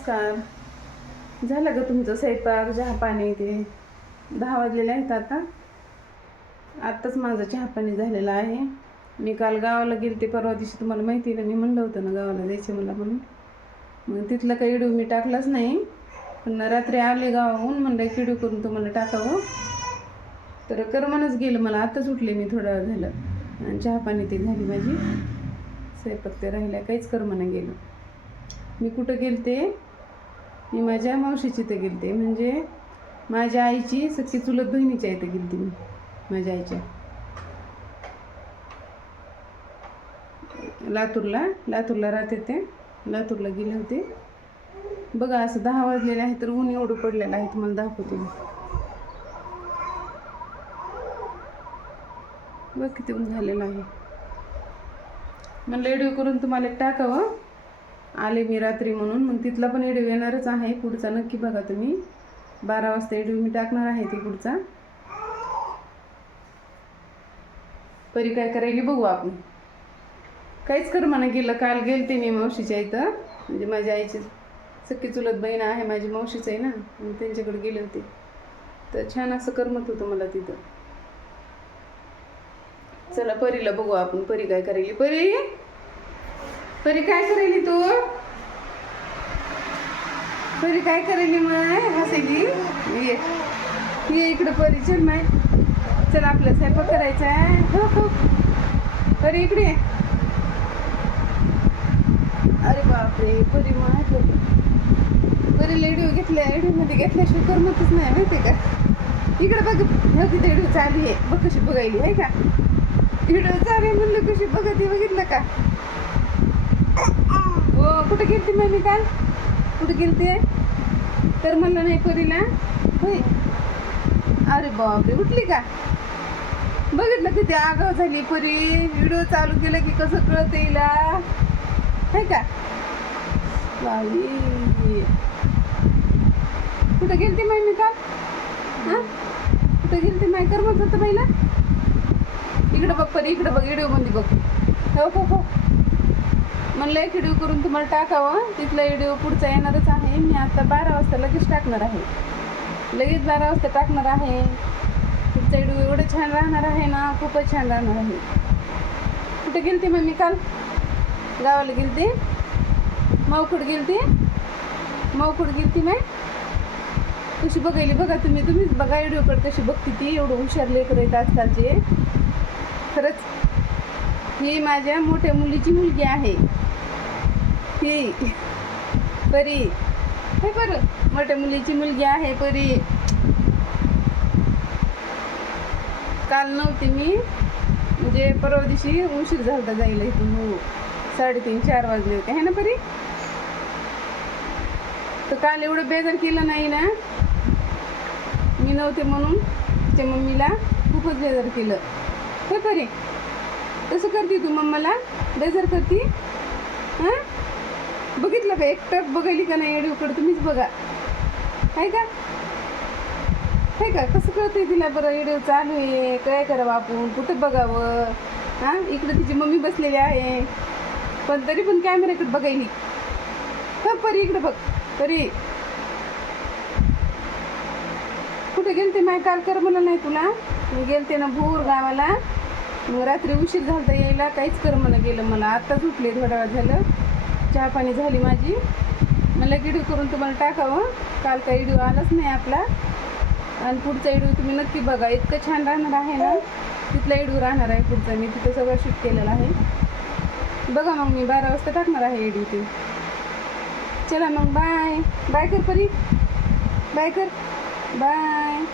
नमस्कार. झालं का तुमचं स्वयंपाक चहा पाणी? ते 10 वाजलेले आहेत आत्ताच माझं चहा पाणी झालेलं आहे. मी काल गावाला गेले ते परवा दिवशी, तुम्हाला माहिती ना, मी म्हणलं होतं ना गावाला जायचं मला म्हणून. मग तिथला काही व्हिडिओ मी टाकलाच नाही, पण रात्री आले गावाहून, म्हणलं एक व्हिडिओ करून तुम्हाला टाकावं. तर करमनच गेलं मला. आत्ताच उठले मी, थोडा वेळ झालं, आणि चहा पाणी ते झाली माझी. स्वयंपाक ते राहिल्या, काहीच करमना गेलं. मी कुठं गेलते? मी माझ्या मावशीची इथं गेलते, म्हणजे माझ्या आईची सख्खी चुलत बहिणीच्या इथं गेलते मी. माझ्या आईच्या लातूरला राहते ते. लातूरला गेले होते. बघा, असं 10 वाजलेले आहे तर ऊन एवढं पडलेलं आहे, तुम्हाला दाखवते मी. बघ किती ऊन झालेलं आहे. म्हणलं व्हिडिओ करून तुम्हाला टाकावं. आले मी रात्री म्हणून. मग तिथला पण व्हिडिओ येणारच आहे पुढचा, नक्की बघा तुम्ही. 12 वाजता व्हिडिओ मी टाकणार आहे ते पुढचा. परी काय करायली बघू आपण. काहीच करमना गेलं. काल गेलते मी मावशीच्या इथं, म्हणजे माझ्या आईची सख्खी चुलत बहीण आहे, माझी मावशीच आहे ना, मग त्यांच्याकडे गेले होते. तर छान असं करमत होतं मला तिथं. चला परीला बघू आपण, परी काय करायली. परी काय करायली तू? परी काय करायली? मग हसायली. ये इकडं परी, चल माय, चल आपलं स्वयंपाक करायचा आहे. हो हो परी इकडे. अरे बापरे, परी माय परीला व्हिडिओ घेतल्या, व्हिडिओमध्ये घेतल्याशिवाय करमतच नाही, माहिती का. इकडे बघ, हो तिथे व्हिडिओ चालू आहे, बघ कशी बघायली आहे का. व्हिडिओ चालू आहे म्हणलं, कशी बघते बघितलं का. हो, कुठे गेलती मग मी काल? कुठे गेलते तर म्हणलं नाही परीला. होय, अरे बापरे, उठली का? बघितलं किती आगाव झाली परी. व्हिडिओ चालू केलं की कसं कळतं हिला, आहे का. बाई, कुठं गेलती माय मी काल? हां, कुठं गेलती माय? करमत होतं पहिला. इकडं बघ परी, इकडं बघ, व्हिडिओमध्ये बघ. हो हो हो, म्हणलं एक व्हिडिओ करून तुम्हाला टाकावं. तिथला व्हिडिओ पुढचा येणारच आहे. मी आता 12 वाजता लगेच टाकणार आहे. लगेच 12 वाजता टाकणार आहे. पुढचा व्हिडिओ एवढं छान राहणार आहे ना, खूपच छान राहणार आहे. कुठे गेलते मग मी काल? गावाला गेलते. मावखड गेलते. मावखड गेलती मी. कशी बघायली बघा तुम्हीच बघा व्हिडिओकडे कशी बघते ती. एवढं हुशार लेकरं आहेत आजकालचे. खरंच, ही माझ्या मोठ्या मुलीची मुलगी आहे, ही परी. हे बरं, मोठ्या मुलीची मुलगी आहे परी. काल नव्हती मी, म्हणजे परवा दिवशी उशीर झाला जायला इथून. हो, 3:30-4 वाजले होते, है ना परी. तर काल एवढं बेजार केलं नाही ना, मी नव्हते म्हणून. तिच्या मम्मीला खूपच बेजार केलं. हे परी, तसं करते तू मम्माला बेजार करते? हां, बघितलं का? एकटं बघायली का नाही व्हिडिओकडे? तुम्हीच बघा, आहे का. आहे का, कसं कळतंय तिला बरं व्हिडिओ चालू आहे. काय करावं आपण, कुठं बघावं. हां, इकडं तिची मम्मी बसलेली आहे, पण तरी पण कॅमेऱ्याकडे बघायली. हो परी, इकडं बघ परी. कुठे गेलते माय काल? करमलं नाही तुला? मी गेलते ना भूर गावाला. मग रात्री उशीर झाला यायला, काहीच करमना गेलं मला. आत्ताच उठले, थोडा वेळ झालं, चहा पाणी झाली माझी. मला व्हिडिओ करून तुम्हाला टाकावं. काल काही व्हिडिओ आलाच नाही आपला, आणि पुढचा व्हिडिओ तुम्ही नक्की बघा. इतकं छान राहणार आहे ना, तिथला व्हिडिओ राहणार आहे पुढचा. मी तिथं सगळं शूट केलेलं आहे. बघा मग मी 12 वाजता टाकणार आहे व्हिडिओ ते. चला मग, बाय बाय कर परी, बाय कर, बाय.